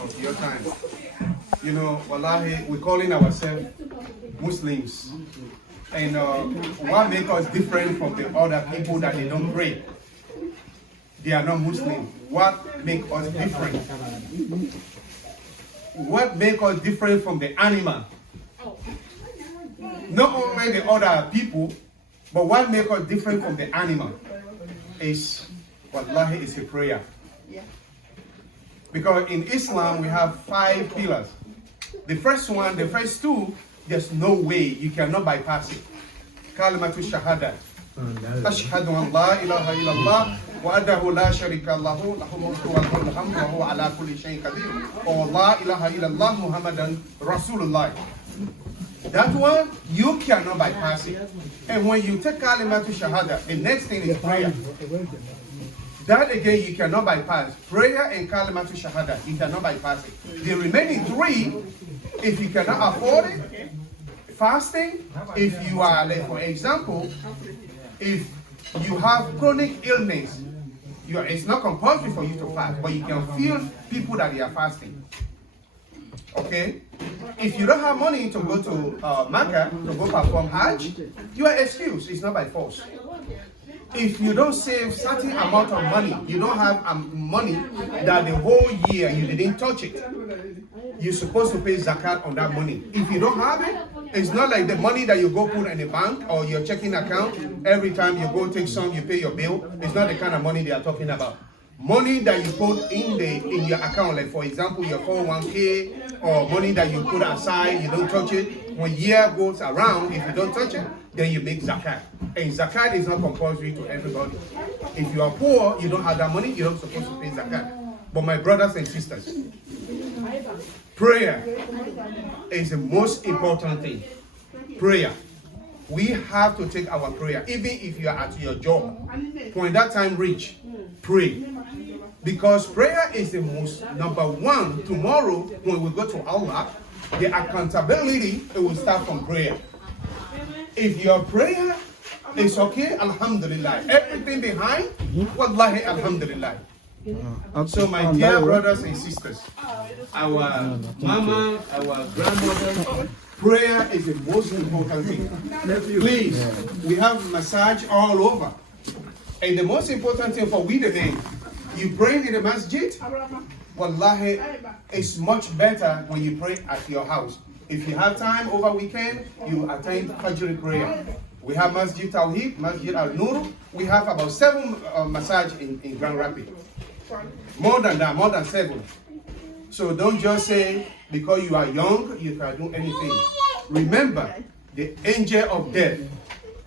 of your time. You know, wallahi, we're calling ourselves Muslims. And what makes us different from the other people that they don't pray? They are not Muslim. What makes us different? What makes us different from the animal? Not only the other people, but what makes us different from the animal is, wallahi, is a prayer. Because in Islam, we have 5 pillars. The first one, the first 2, there's no way, you cannot bypass it. Kalimatu shahada. Ashhadu an la ilaha illallah wa annahu la sharika lahu lahul mulku wa lahul hamdu wa huwa ala kulli shay'in qadir. Or la ilaha illallah Muhammadan Rasulullah. That one, you cannot bypass it. And when you take Kalimatu shahada, the next thing is prayer. That again, you cannot bypass. Prayer and Kalimatu shahada, you cannot bypass it. The remaining 3, if you cannot afford it, fasting, if you are, like, for example, if you have chronic illness, it's not compulsory for you to fast, but you can feel people that they are fasting. Okay? If you don't have money to go to Mecca, to go perform Hajj, you are excused. It's not by force. If you don't save certain amount of money, you don't have money that the whole year you didn't touch it, you're supposed to pay zakat on that money. If you don't have it, it's not like the money that you go put in the bank or your checking account. Every time you go take some, you pay your bill. It's not the kind of money they are talking about. Money that you put in your account, like for example your 401k, or money that you put aside, you don't touch it. When year goes around, if you don't touch it, then you make zakat. And zakat is not compulsory to everybody. If you are poor, you don't have that money, you're not supposed to pay zakat. But my brothers and sisters, prayer is the most important thing. Prayer. We have to take our prayer, even if you are at your job. When that time reach, pray. Because prayer is the most number 1. Tomorrow, when we go to Allah, the accountability, it will start from prayer. If your prayer is okay, alhamdulillah. Everything behind, wallahi, alhamdulillah. So my dear brothers and sisters, our mama, our grandmother, prayer is the most important thing. Please, we have massage all over. And the most important thing for we the men, you pray in the masjid, wallahi, it's much better when you pray at your house. If you have time over weekend, you attend Fajr prayer. We have Masjid Tawheed, Masjid Al-Nur. We have about 7 massage in Grand Rapids. More than that, more than 7. So don't just say, because you are young, you can do anything. Remember, the angel of death,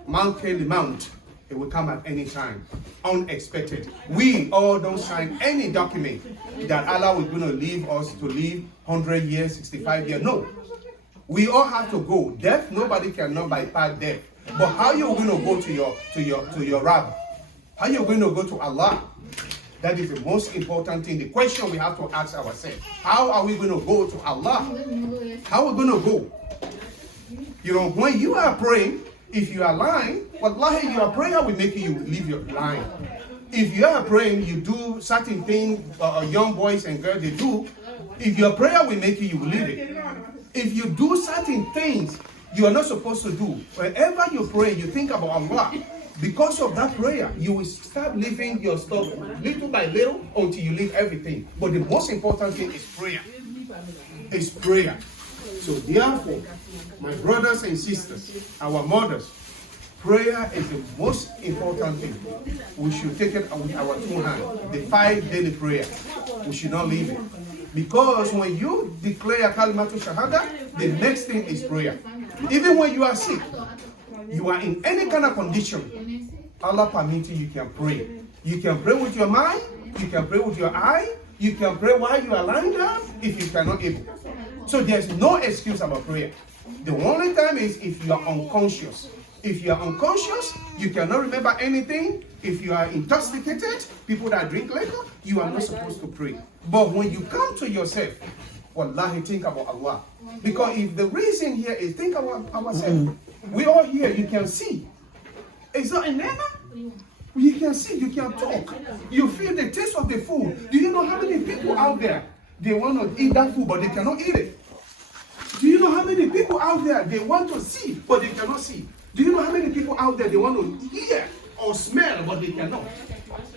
Mount Kelly Mount, it will come at any time, unexpected. We all don't sign any document that Allah was going to leave us to live 100 years, 65 years. No. We all have to go. Death, nobody cannot bypass death. But how you going to go to your Rabb? How you going to go to Allah? That is the most important thing. The question we have to ask ourselves: how are we going to go to Allah? How are we going to go? You know, when you are praying, if you are lying, wallahi, your prayer will make you leave your lying. If you are praying, you do certain things young boys and girls they do. If your prayer will make you leave it. If you do certain things you are not supposed to do, whenever you pray, you think about Allah. Because of that prayer, you will start living your stuff little by little until you leave everything. But the most important thing is prayer. It's prayer. So therefore, my brothers and sisters, our mothers, prayer is the most important thing. We should take it with our 2 hands. The 5 daily prayer. We should not leave it. Because when you declare Kalimatu Shahada, the next thing is prayer. Even when you are sick, you are in any kind of condition, Allah permitting you can pray. You can pray with your mind, you can pray with your eye, you can pray while you are lying down if you cannot able. So there's no excuse about prayer. The only time is if you are unconscious. If you are unconscious, you cannot remember anything. If you are intoxicated, people that drink liquor, you are not supposed to pray. But when you come to yourself, wallahi, think about Allah. Because if the reason here is think about ourselves, we all here, you can see. It's not an enema. You can see, you can talk. You feel the taste of the food. Do you know how many people out there they want to eat that food, but they cannot eat it. Do you know how many people out there, they want to see, but they cannot see? Do you know how many people out there, they want to hear or smell, but they cannot?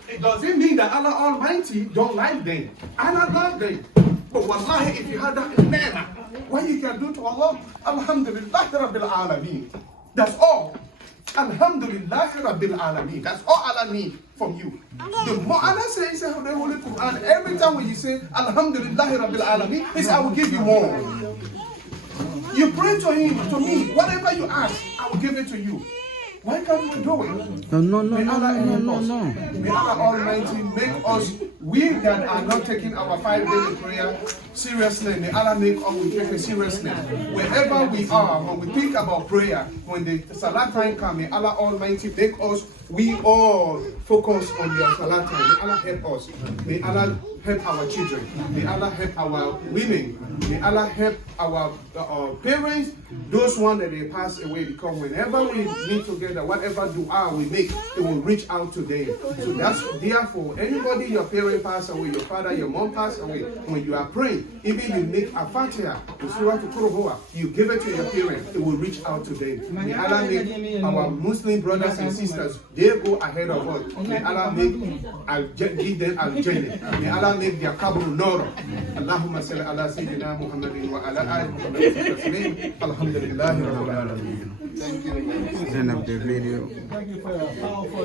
It doesn't mean that Allah Almighty don't like them. Allah loves them. But wallahi, if you had that ni'mah, what you can do to Allah, Alhamdulillah Rabbil Alameen. That's all. Alhamdulillah Rabbil Alameen. That's all Allah needs from you. The more Allah says in the Holy Quran, every time when you say Alhamdulillah Rabbil Alameen, He says, I will give you more. You pray to Him, to me, whatever you ask, I will give it to you. Why can't we do it? No. May Allah Almighty make us, we that are not taking our 5 daily prayer seriously, may Allah make us we take it seriously. Wherever we are, when we think about prayer, when the Salah time comes, may Allah Almighty make us, we all focus on your Salah time. May Allah help us. May Allah help our children. May Allah help our women. May Allah help our parents, those ones that they pass away, because whenever we meet together, whatever dua we make, it will reach out to them. So that's therefore, anybody, your parent pass away, your father, your mom pass away, when you are praying, even you make a Fatiha, you give it to your parents, it will reach out to them. May Allah make our Muslim brothers and sisters, they go ahead of us. May Allah make, give them al-Jannah. May Allah make their qabr nur. Allahumma salli ala sayyidina Muhammadin wa ala alihi wa sallam. Alhamdulillah rabbil alamin. End of the video. Thank you for your powerful